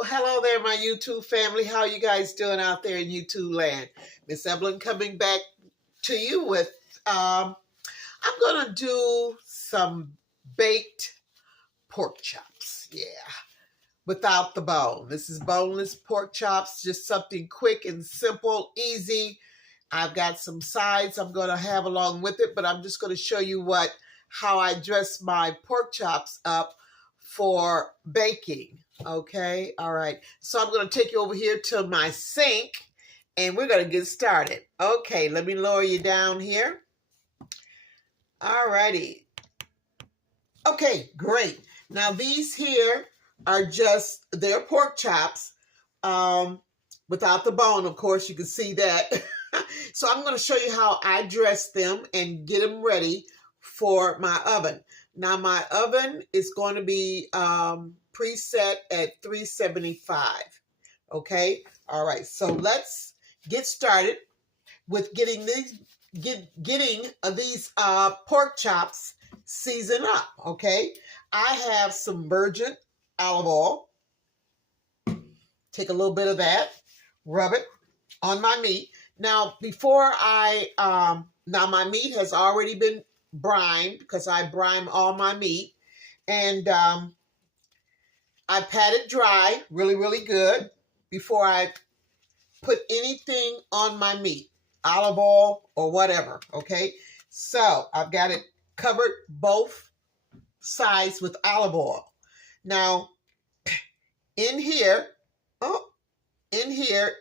Well, hello there, my YouTube family. How are you guys doing out there in YouTube land? Miss Evelyn coming back to you with, I'm going to do some baked pork chops. Yeah, without the bone. This is boneless pork chops, just something quick and simple, easy. I've got some sides I'm going to have along with it, but I'm just going to show you how I dress my pork chops up for baking. Okay, all right. So I'm going to take you over here to my sink, and we're going to get started. Okay, let me lower you down here. All righty. Okay, great. Now these here are just, they're pork chops without the bone. Of course, you can see that. So I'm going to show you how I dress them and get them ready for my oven. Now my oven is going to be preset at 375. Okay. All right. So let's get started with getting these pork chops seasoned up. Okay. I have some virgin olive oil. Take a little bit of that, rub it on my meat. Now, now my meat has already been brined because I brine all my meat. And I pat it dry really, really good before I put anything on my meat, olive oil or whatever, okay? So I've got it covered both sides with olive oil. Now, in here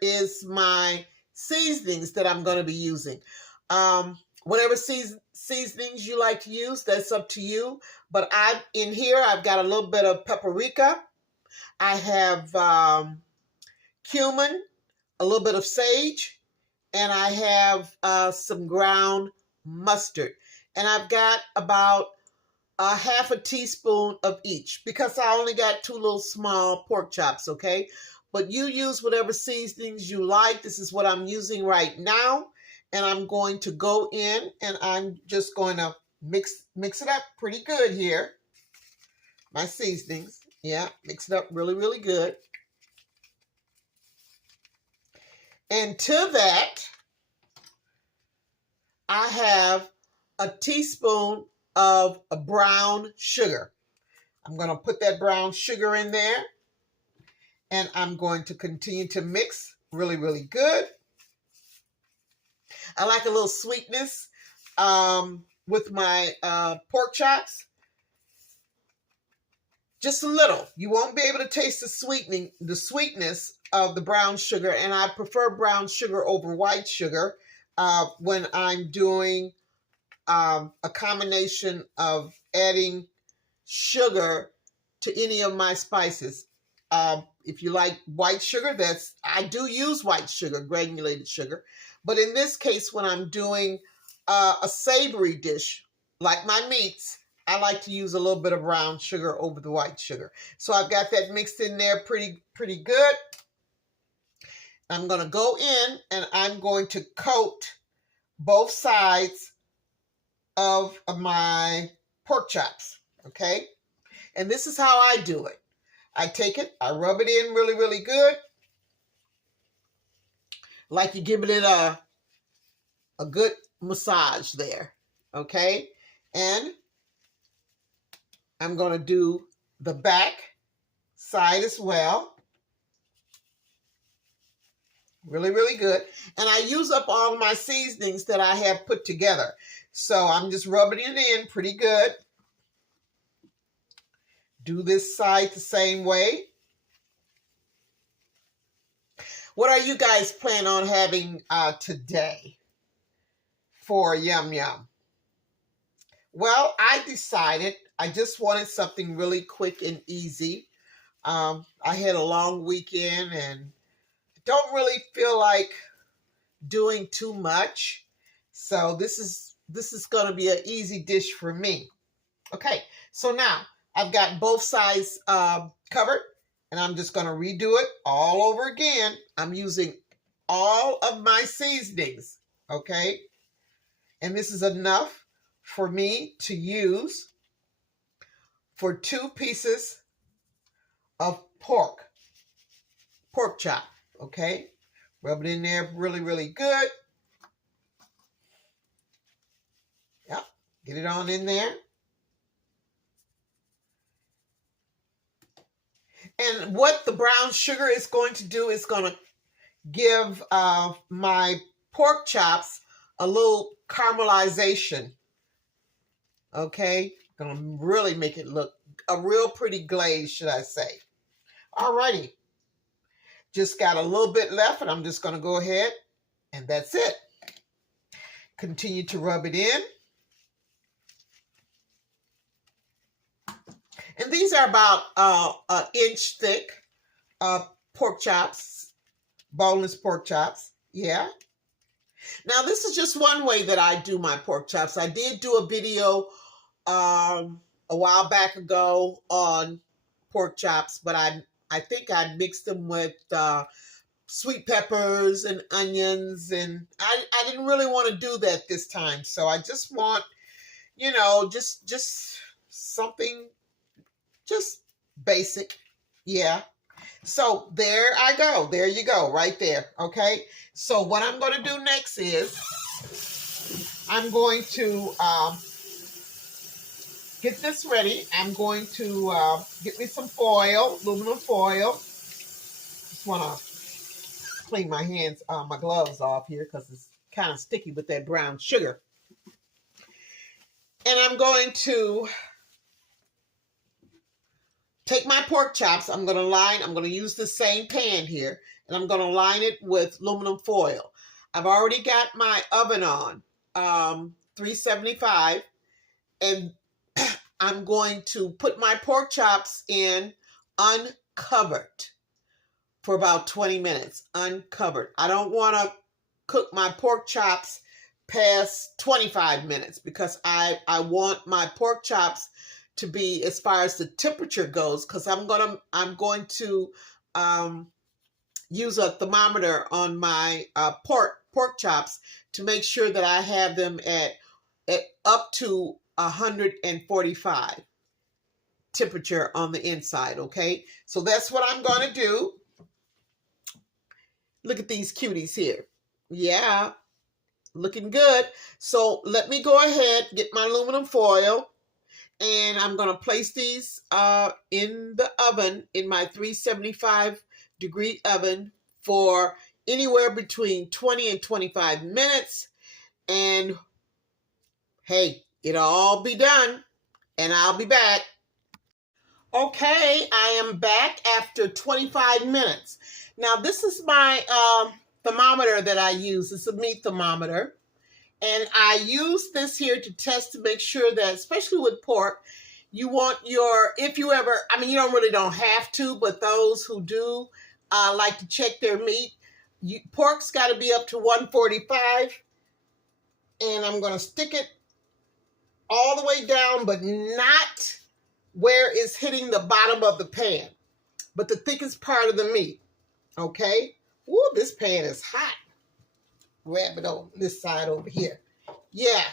is my seasonings that I'm going to be using. Whatever seasonings you like to use, that's up to you. But in here, I've got a little bit of paprika. I have cumin, a little bit of sage, and I have some ground mustard. And I've got about a half a teaspoon of each because I only got 2 little small pork chops, okay? But you use whatever seasonings you like. This is what I'm using right now. And I'm going to go in and I'm just going to mix it up pretty good here. My seasonings. Yeah, mix it up really, really good. And to that, I have a teaspoon of brown sugar. I'm going to put that brown sugar in there. And I'm going to continue to mix really, really good. I like a little sweetness with my pork chops. Just a little. You won't be able to taste the sweetness of the brown sugar. And I prefer brown sugar over white sugar when I'm doing a combination of adding sugar to any of my spices. If you like white sugar, I do use white sugar, granulated sugar. But in this case, when I'm doing a savory dish, like my meats, I like to use a little bit of brown sugar over the white sugar. So I've got that mixed in there pretty good. I'm going to go in and I'm going to coat both sides of my pork chops, okay? And this is how I do it. I take it, I rub it in really, really good. Like you're giving it a good massage there, okay? And I'm going to do the back side as well. Really, really good. And I use up all my seasonings that I have put together. So I'm just rubbing it in pretty good. Do this side the same way. What are you guys planning on having today for Yum Yum? Well, I decided I just wanted something really quick and easy. I had a long weekend and don't really feel like doing too much. So this is going to be an easy dish for me. Okay, so now I've got both sides covered, and I'm just going to redo it all over again. I'm using all of my seasonings, okay? And this is enough for me to use for 2 pieces of pork. pork chop, okay? Rub it in there really, really good. Yep, get it on in there. And what the brown sugar is going to do is going to give my pork chops a little caramelization, okay? Going to really make it look a real pretty glaze, should I say. Alrighty. Just got a little bit left, and I'm just going to go ahead, and that's it. Continue to rub it in. And these are about an inch thick pork chops, boneless pork chops. Yeah. Now, this is just one way that I do my pork chops. I did do a video a while back ago on pork chops, but I think I mixed them with sweet peppers and onions, and I didn't really want to do that this time. So I just want, you know, just something just basic. Yeah. So there I go. There you go, right there. Okay. So what I'm going to do next is I'm going to get this ready. I'm going to get me some foil, aluminum foil. Just want to clean my hands, my gloves off here because it's kind of sticky with that brown sugar. And I'm going to take my pork chops. I'm going to use the same pan here, and I'm going to line it with aluminum foil. I've already got my oven on, 375, and I'm going to put my pork chops in uncovered for about 20 minutes, uncovered. I don't want to cook my pork chops past 25 minutes because I want my pork chops to be, as far as the temperature goes, because I'm going to use a thermometer on my pork chops to make sure that I have them at up to 145 temperature on the inside. Okay, so that's what I'm going to do. Look at these cuties here. Yeah, looking good. So let me go ahead, get my aluminum foil. And I'm going to place these in the oven, in my 375 degree oven, for anywhere between 20 and 25 minutes. And hey, it'll all be done, and I'll be back. Okay, I am back after 25 minutes. Now, this is my thermometer that I use. It's a meat thermometer. And I use this here to test to make sure that, especially with pork, you want your, if you ever, I mean, you don't have to, but those who do like to check their meat, pork's got to be up to 145. And I'm going to stick it all the way down, but not where it's hitting the bottom of the pan, but the thickest part of the meat. Okay? Ooh, this pan is hot. Grab it on this side over here. Yeah.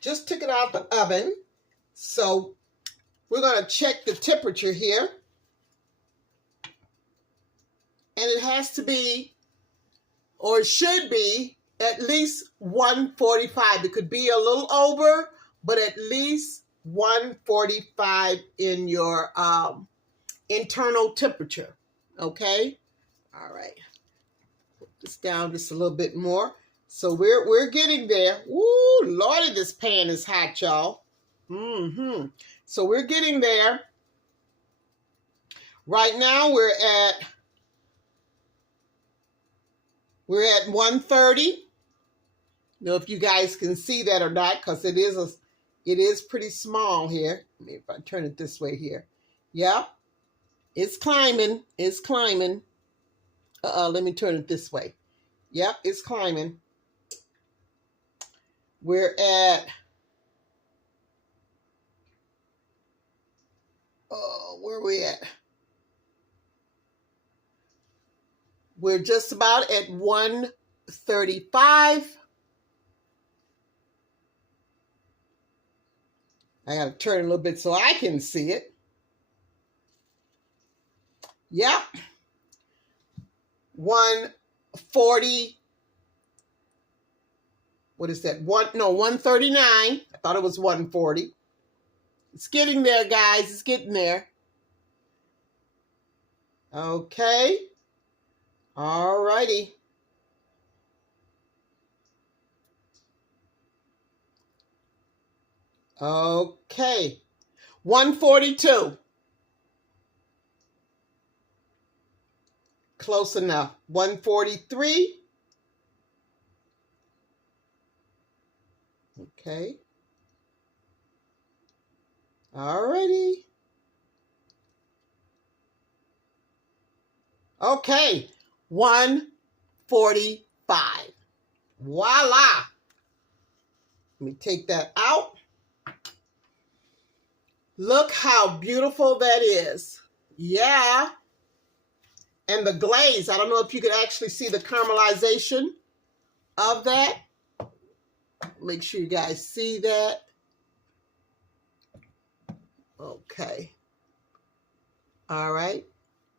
Just took it out the oven. So we're going to check the temperature here. And it has to be, or it should be, at least 145. It could be a little over, but at least 145 in your internal temperature. Okay? All right. This down just a little bit more. So we're getting there. Woo, Lordy, this pan is hot, y'all. So we're getting there. Right now we're at 130. Know if you guys can see that or not, because it is pretty small here. Maybe if I turn it this way here. Yep. It's climbing. It's climbing. Let me turn it this way. Yep, it's climbing. We're at, where are we at? We're just about at 135. I got to turn a little bit so I can see it. Yep. 140. What is that? 139. I thought it was 140. It's getting there, guys. It's getting there. Okay. All righty. Okay. 142. Close enough. 143. Okay. All righty. Okay. 145. Voila. Let me take that out. Look how beautiful that is. Yeah. And the glaze, I don't know if you could actually see the caramelization of that. Make sure you guys see that. Okay. All right.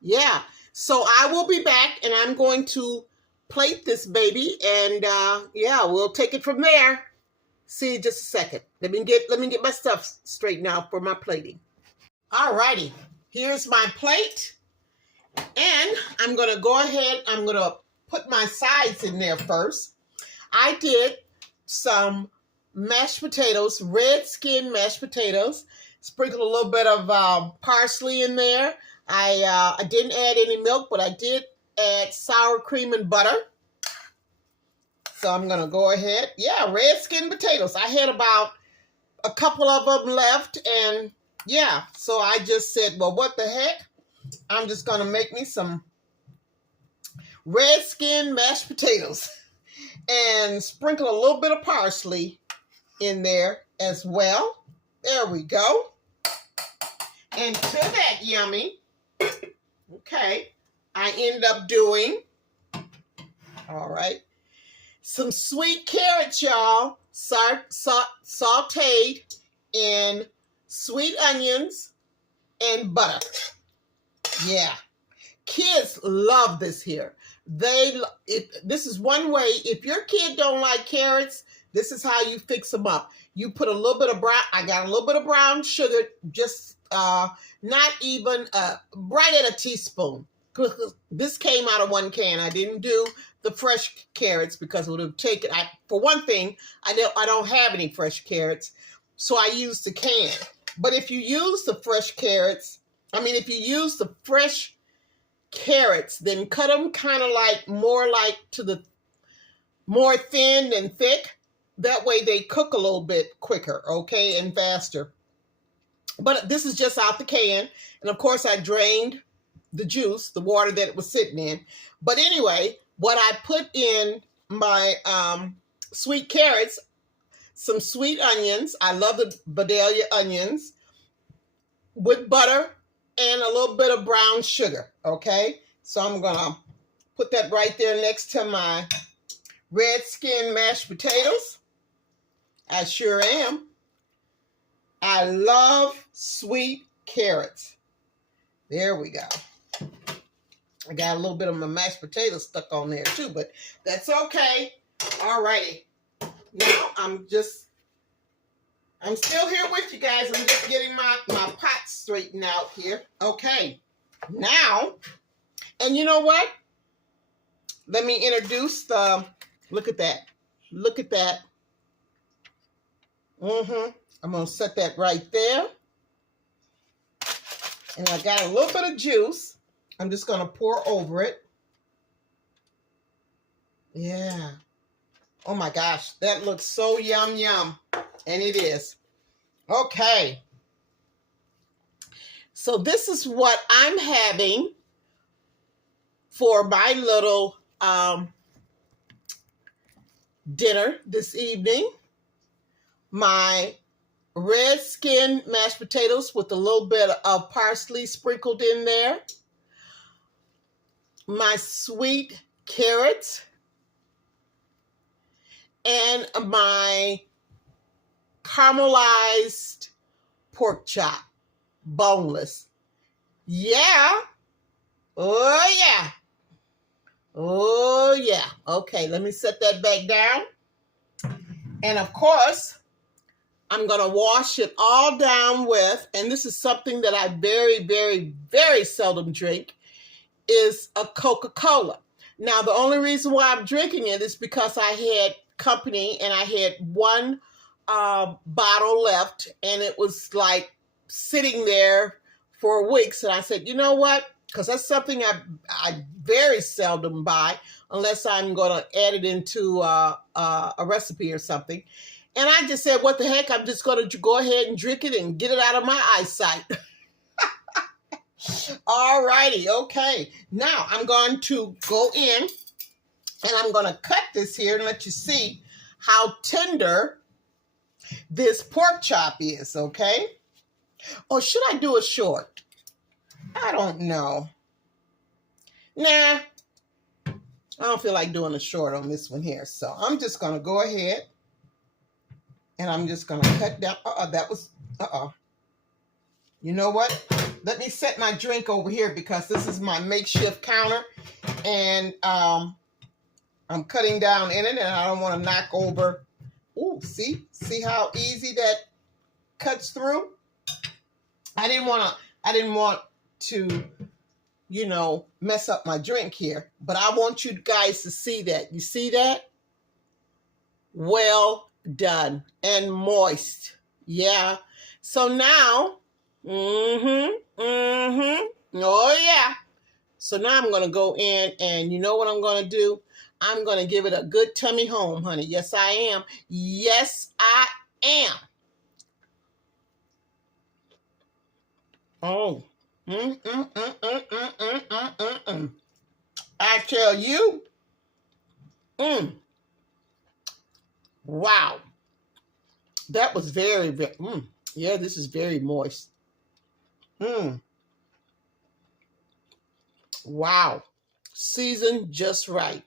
Yeah. So I will be back and I'm going to plate this baby and yeah, we'll take it from there. See you just a second. Let me get my stuff straightened out for my plating. All righty. Here's my plate. And I'm going to go ahead, I'm going to put my sides in there first. I did some mashed potatoes, red skin mashed potatoes. Sprinkled a little bit of parsley in there. I didn't add any milk, but I did add sour cream and butter. So I'm going to go ahead. Yeah, red skin potatoes. I had about a couple of them left. And yeah, so I just said, well, what the heck? I'm just going to make me some red skin mashed potatoes and sprinkle a little bit of parsley in there as well. There we go. And to that yummy, okay, I end up doing, all right, some sweet carrots, y'all, sauteed in sweet onions and butter. Yeah. Kids love this here. This is one way. If your kid don't like carrots, this is how you fix them up. You put a little bit of brown. I got a little bit of brown sugar, just not even right at a teaspoon. This came out of one can. I didn't do the fresh carrots because it would have taken. For one thing, I don't have any fresh carrots, so I used the can. But if you use the fresh carrots, if you use the fresh carrots, then cut them kind of more thin than thick. That way they cook a little bit quicker, okay, and faster. But this is just out the can. And of course I drained the juice, the water that it was sitting in. But anyway, what I put in my sweet carrots, some sweet onions. I love the Vidalia onions with butter and a little bit of brown sugar, okay? So I'm going to put that right there next to my red skin mashed potatoes. I sure am. I love sweet carrots. There we go. I got a little bit of my mashed potatoes stuck on there too, but that's okay. All righty. Now I'm still here with you guys. I'm just getting my pot straightened out here. Okay. Now, and you know what? Let me introduce look at that. Look at that. I'm going to set that right there. And I got a little bit of juice. I'm just going to pour over it. Yeah. Oh my gosh, that looks so yum, yum. And it is. Okay. So this is what I'm having for my little dinner this evening. My red skin mashed potatoes with a little bit of parsley sprinkled in there. My sweet carrots. And my caramelized pork chop, boneless. Yeah. Oh, yeah. Oh, yeah. Okay, let me set that back down. And of course, I'm going to wash it all down with, and this is something that I very, very, very seldom drink, is a Coca-Cola. Now, the only reason why I'm drinking it is because I had company and I had one bottle left, and it was like sitting there for weeks. And I said, you know what? Because that's something I very seldom buy unless I'm going to add it into a recipe or something. And I just said, what the heck? I'm just going to go ahead and drink it and get it out of my eyesight. All righty. Okay. Now I'm going to go in and I'm going to cut this here and let you see how tender this pork chop is. Okay. Or should I do a short? I don't know. Nah, I don't feel like doing a short on this one here. So I'm just going to go ahead and I'm just going to cut down. You know what? Let me set my drink over here because this is my makeshift counter. And I'm cutting down in it and I don't want to knock over. Ooh, see how easy that cuts through? I didn't want to, you know, mess up my drink here, but I want you guys to see that. You see that? Well done and moist. Yeah. So now, oh yeah. So now I'm going to go in and you know what I'm going to do? I'm going to give it a good tummy home, honey. Yes, I am. Yes, I am. Oh. I tell you. Wow. That was very, very, yeah, this is very moist. Wow. Seasoned just right.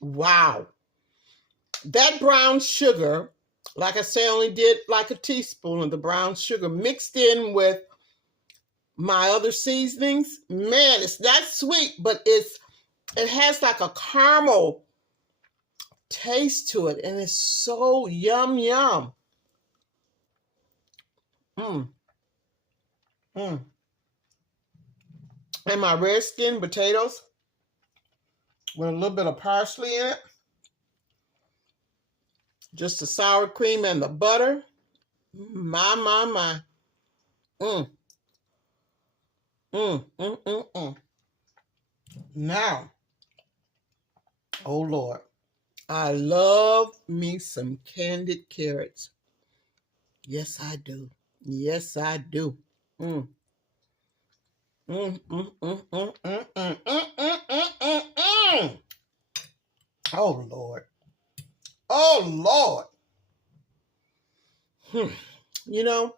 Wow. That brown sugar, like I say, I only did like a teaspoon of the brown sugar mixed in with my other seasonings. Man, it's not sweet, but it has like a caramel taste to it, and it's so yum. And my red skin potatoes with a little bit of parsley in it. Just the sour cream and the butter. My. Now, oh Lord, I love me some candied carrots. Yes, I do. Yes, I do. Oh Lord. Oh Lord. You know,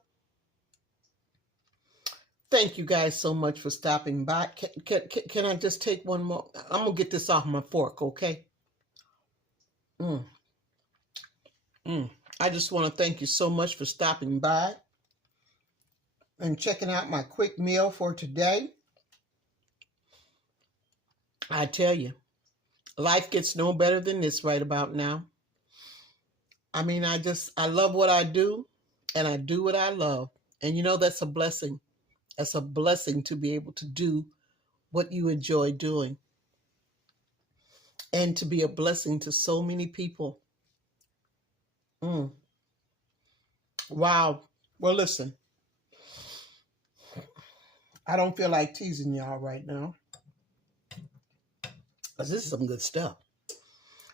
thank you guys so much for stopping by. Can I just take one more? I'm going to get this off my fork, okay? I just want to thank you so much for stopping by and checking out my quick meal for today. I tell you, life gets no better than this right about now. I mean, I love what I do, and I do what I love. And you know, that's a blessing. That's a blessing to be able to do what you enjoy doing and to be a blessing to so many people. Wow. Well, listen, I don't feel like teasing y'all right now because this is some good stuff.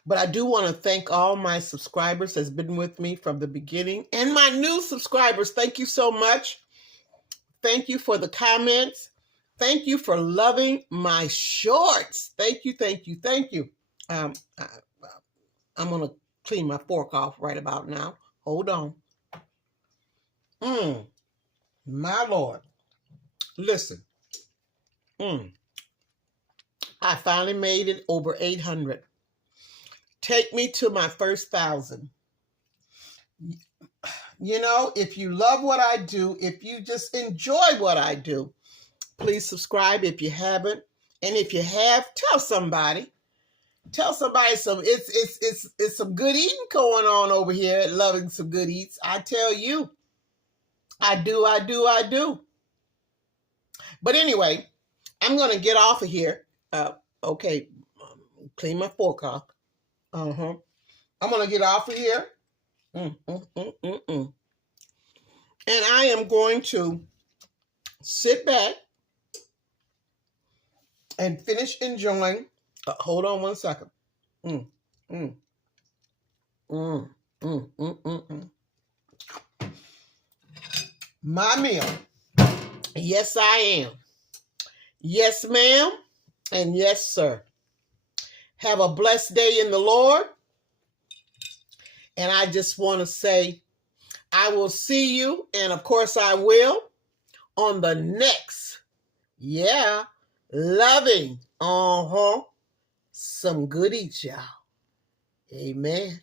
But I do want to thank all my subscribers that's been with me from the beginning and my new subscribers. Thank you so much. Thank you for the comments. Thank you for loving my shorts. Thank you. I'm going to clean my fork off right about now. Hold on. My Lord. Listen. I finally made it over 800. Take me to my first 1,000. You know, if you love what I do, if you just enjoy what I do, Please subscribe if you haven't. And if you have, tell somebody. Tell somebody it's some good eating going on over here at Loving Some Good Eats. I tell you. I do. But anyway, I'm going to get off of here. Okay, clean my fork off. I'm going to get off of here. And I am going to sit back and finish enjoying. Hold on one second. My meal. Yes, I am. Yes, ma'am. And yes, sir. Have a blessed day in the Lord. And I just want to say, I will see you, and of course I will, on the next, loving, some good eats, y'all. Amen.